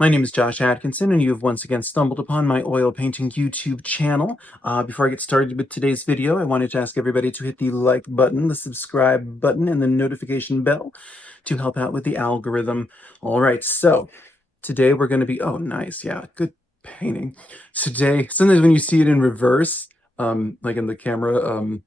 My name is Josh Atkinson, and you have once again stumbled upon my oil painting YouTube channel. Before I get started with today's video, I wanted to ask everybody to hit the like button, the subscribe button, and the notification bell to help out with the algorithm. All right, so today we're going to be, oh, nice, yeah, good painting. Today, sometimes when you see it in reverse, like in the camera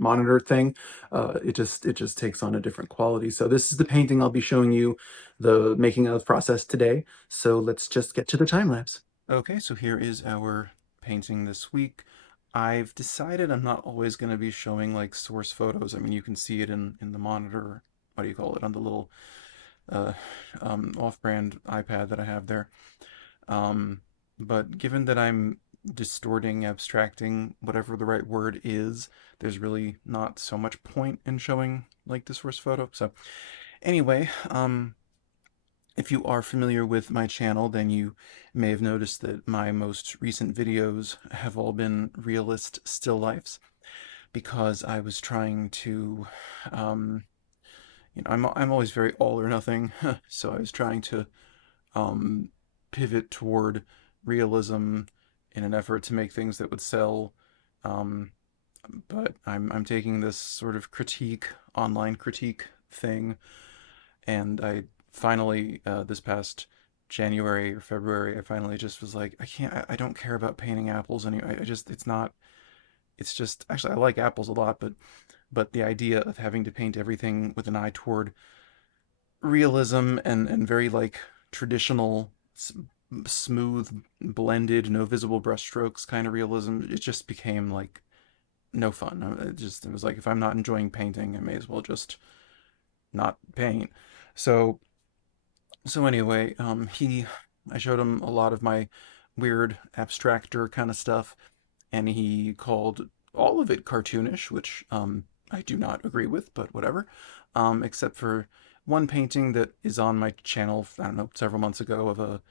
monitor thing, it just takes on a different quality. So this is the painting I'll be showing you the making of process today. So let's just get to the time lapse. Okay, so here is our painting this week. I've decided I'm not always going to be showing like source photos. I mean, you can see it in the monitor, what do you call it, on the little uh, off-brand iPad that I have there. Um, but given that I'm distorting, abstracting, whatever the right word is, there's really not so much point in showing like the source photo. So anyway, if you are familiar with my channel, then you may have noticed that my most recent videos have all been realist still lifes because I was trying to, um, I'm always very all or nothing, so I was trying to um, pivot toward realism in an effort to make things that would sell. Um, but I'm taking this sort of critique, online critique thing, and I finally this past January or February, I finally just was like, I can't, I don't care about painting apples anymore. I just, it's not, it's just, actually, I like apples a lot, but the idea of having to paint everything with an eye toward realism and very like traditional, smooth, blended, no visible brushstrokes kind of realism, it just became like no fun. It was like, if I'm not enjoying painting, I may as well just not paint. So So anyway, I showed him a lot of my weird abstractor kind of stuff, and he called all of it cartoonish, which I do not agree with, but whatever. Except for one painting that is on my channel, I don't know, several months ago, of a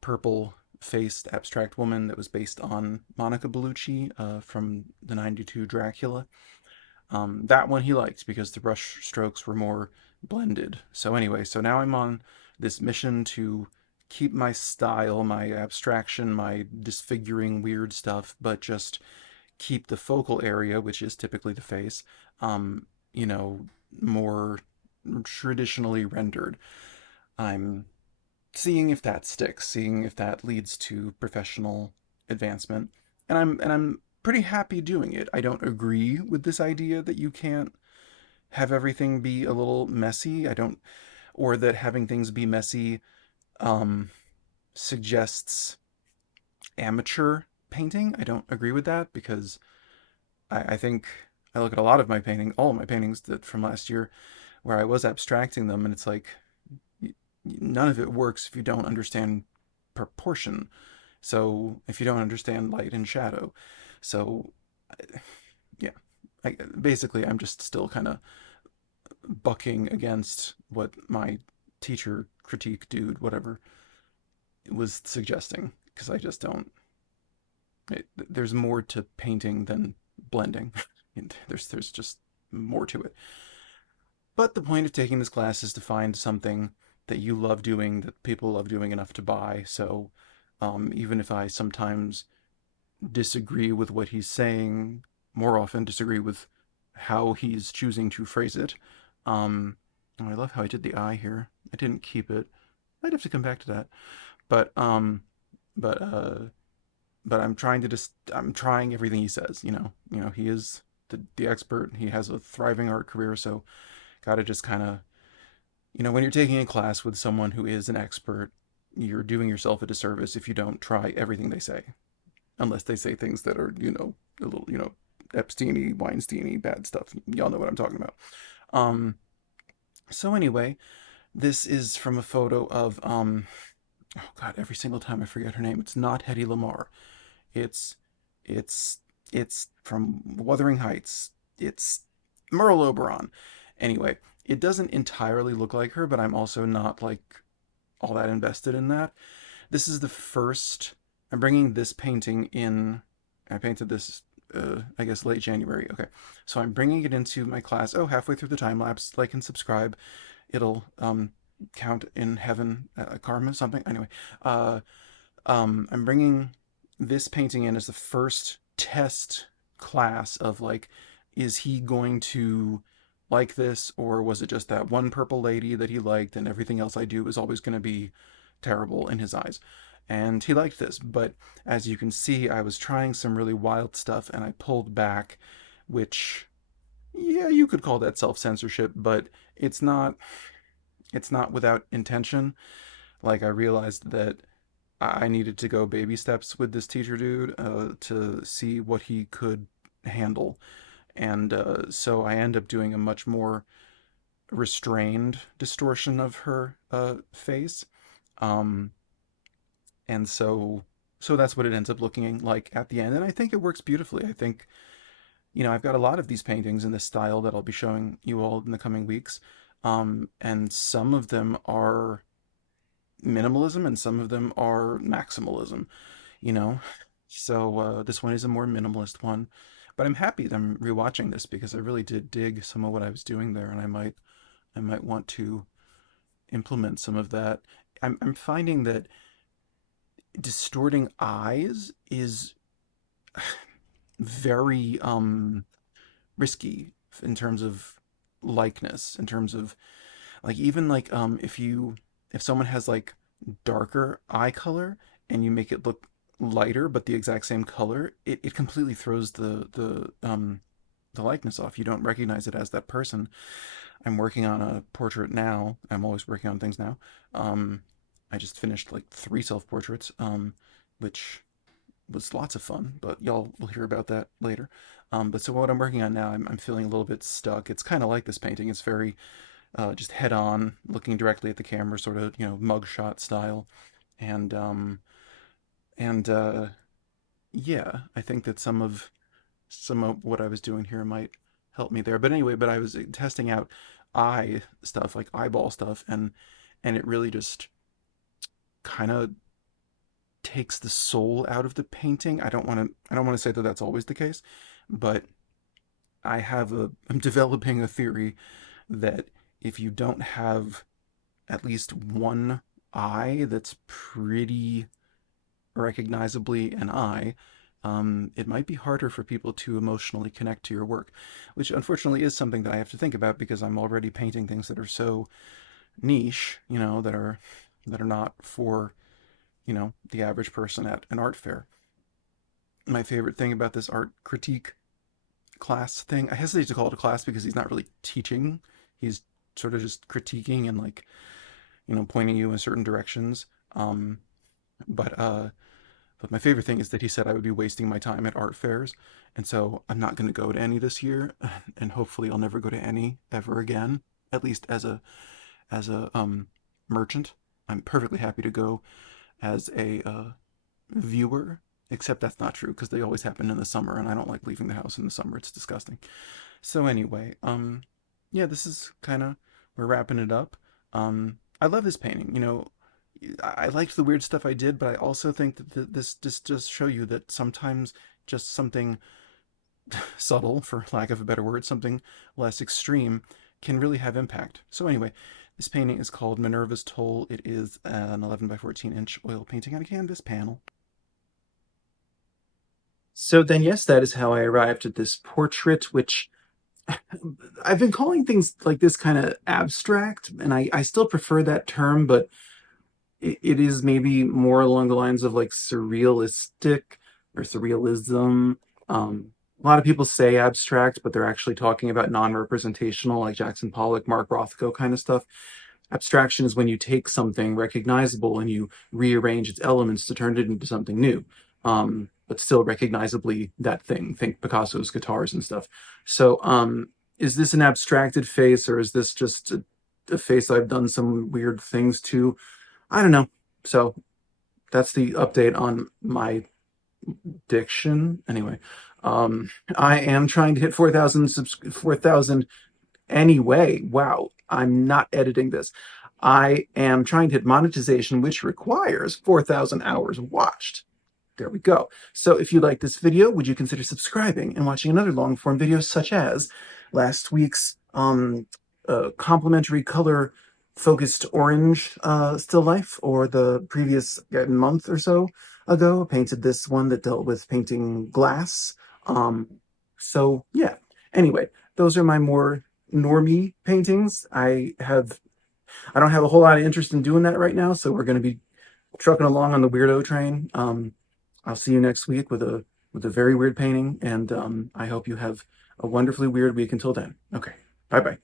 purple-faced abstract woman that was based on Monica Bellucci from the '92 Dracula. That one he liked because the brush strokes were more blended. So anyway, so now I'm on this mission to keep my style, my abstraction, my disfiguring weird stuff, but just keep the focal area, which is typically the face, um, you know, more traditionally rendered. I'm seeing if that sticks, seeing if that leads to professional advancement. And I'm pretty happy doing it. I don't agree with this idea that you can't have everything be a little messy. I don't, or that having things be messy um, suggests amateur painting. I don't agree with that because I think I look at a lot of my painting, all of my paintings that from last year, where I was abstracting them, and it's like none of it works if you don't understand proportion. So if you don't understand light and shadow, so yeah, basically I'm just still kind of bucking against what my teacher, critique dude, whatever, was suggesting because I just don't. There's more to painting than blending. there's just more to it. But the point of taking this class is to find something that you love doing, that people love doing enough to buy. So even if I sometimes disagree with what he's saying, more often disagree with how he's choosing to phrase it. Oh, I love how I did the eye here. I didn't keep it. I'd have to come back to that. But but uh, but I'm trying to just I'm trying everything he says. He is the expert. He has a thriving art career, so gotta just kind of when you're taking a class with someone who is an expert, you're doing yourself a disservice if you don't try everything they say, unless they say things that are a little Epsteiny, Weinsteiny, bad stuff. Y'all know what I'm talking about. Um, so anyway, this is from a photo of oh god, every single time I forget her name. It's not Hedy Lamarr. It's it's it's from Wuthering Heights. It's Merle Oberon. Anyway, it doesn't entirely look like her, but I'm also not like all that invested in that. This is the first. I'm bringing this painting in. I painted this, I guess, late January. Okay, so I'm bringing it into my class. Oh, halfway through the time lapse. Like and subscribe. It'll count in heaven, karma, something. Anyway, uh, I'm bringing this painting in as the first test class of like, is he going to like this, or was it just that one purple lady that he liked, and everything else I do is always going to be terrible in his eyes? And he liked this, but as you can see, I was trying some really wild stuff, and I pulled back, which, yeah, you could call that self-censorship, but it's not. It's not without intention. Like I realized that I needed to go baby steps with this teacher dude to see what he could handle. And so I end up doing a much more restrained distortion of her face. Um, and so that's what it ends up looking like at the end. And I think it works beautifully. I think, I've got a lot of these paintings in this style that I'll be showing you all in the coming weeks. And some of them are minimalism and some of them are maximalism, you know. So this one is a more minimalist one, but I'm happy that I'm rewatching this because I really did dig some of what I was doing there, and I might want to implement some of that. I'm finding that distorting eyes is very risky in terms of likeness, in terms of like even like if someone has like darker eye color and you make it look lighter but the exact same color, it completely throws the likeness off. You don't recognize it as that person. I'm working on a portrait now. I'm always working on things now. I just finished like 3 self-portraits, which was lots of fun, but y'all will hear about that later. But so what I'm working on now, I'm feeling a little bit stuck. It's kind of like this painting. It's very just head on, looking directly at the camera, sort of, mugshot style. And and yeah, I think that some of what I was doing here might help me there. But anyway, but I was testing out eye stuff, like eyeball stuff, and it really just kind of takes the soul out of the painting. I don't want to say that that's always the case, but I'm developing a theory that if you don't have at least one eye that's pretty recognizably an eye, it might be harder for people to emotionally connect to your work, which unfortunately is something that I have to think about because I'm already painting things that are so niche, that are not for, the average person at an art fair. My favorite thing about this art critique class thing, I hesitate to call it a class because he's not really teaching. He's sort of just critiquing and like, pointing you in certain directions. Um, but my favorite thing is that he said I would be wasting my time at art fairs, and so I'm not going to go to any this year, and hopefully I'll never go to any ever again. At least as a merchant, I'm perfectly happy to go as a viewer. Except that's not true because they always happen in the summer, and I don't like leaving the house in the summer. It's disgusting. So anyway, yeah, this is kind of we're wrapping it up. I love this painting. I liked the weird stuff I did, but I also think that this just show you that sometimes just something subtle, for lack of a better word, something less extreme, can really have impact. So anyway, this painting is called Minerva's Toll. It is an 11 by 14-inch oil painting on a canvas panel. So then, yes, that is how I arrived at this portrait, which I've been calling things like this kind of abstract, and I still prefer that term, but it is maybe more along the lines of like surrealistic or surrealism. A lot of people say abstract, but they're actually talking about non-representational, like Jackson Pollock, Mark Rothko kind of stuff. Abstraction is when you take something recognizable and you rearrange its elements to turn it into something new, but still recognizably that thing. Think Picasso's guitars and stuff. So, is this an abstracted face, or is this just a face I've done some weird things to? I don't know. So that's the update on my diction. Anyway, I am trying to hit 4,000 anyway. Wow, I'm not editing this. I am trying to hit monetization, which requires 4,000 hours watched. There we go. So if you like this video, would you consider subscribing and watching another long form video such as last week's complimentary color focused orange still life, or the previous month or so ago, I painted this one that dealt with painting glass. Um, so yeah. Anyway, those are my more normie paintings. I don't have a whole lot of interest in doing that right now, so we're going to be trucking along on the weirdo train. I'll see you next week with a very weird painting, and I hope you have a wonderfully weird week until then. Okay, bye bye.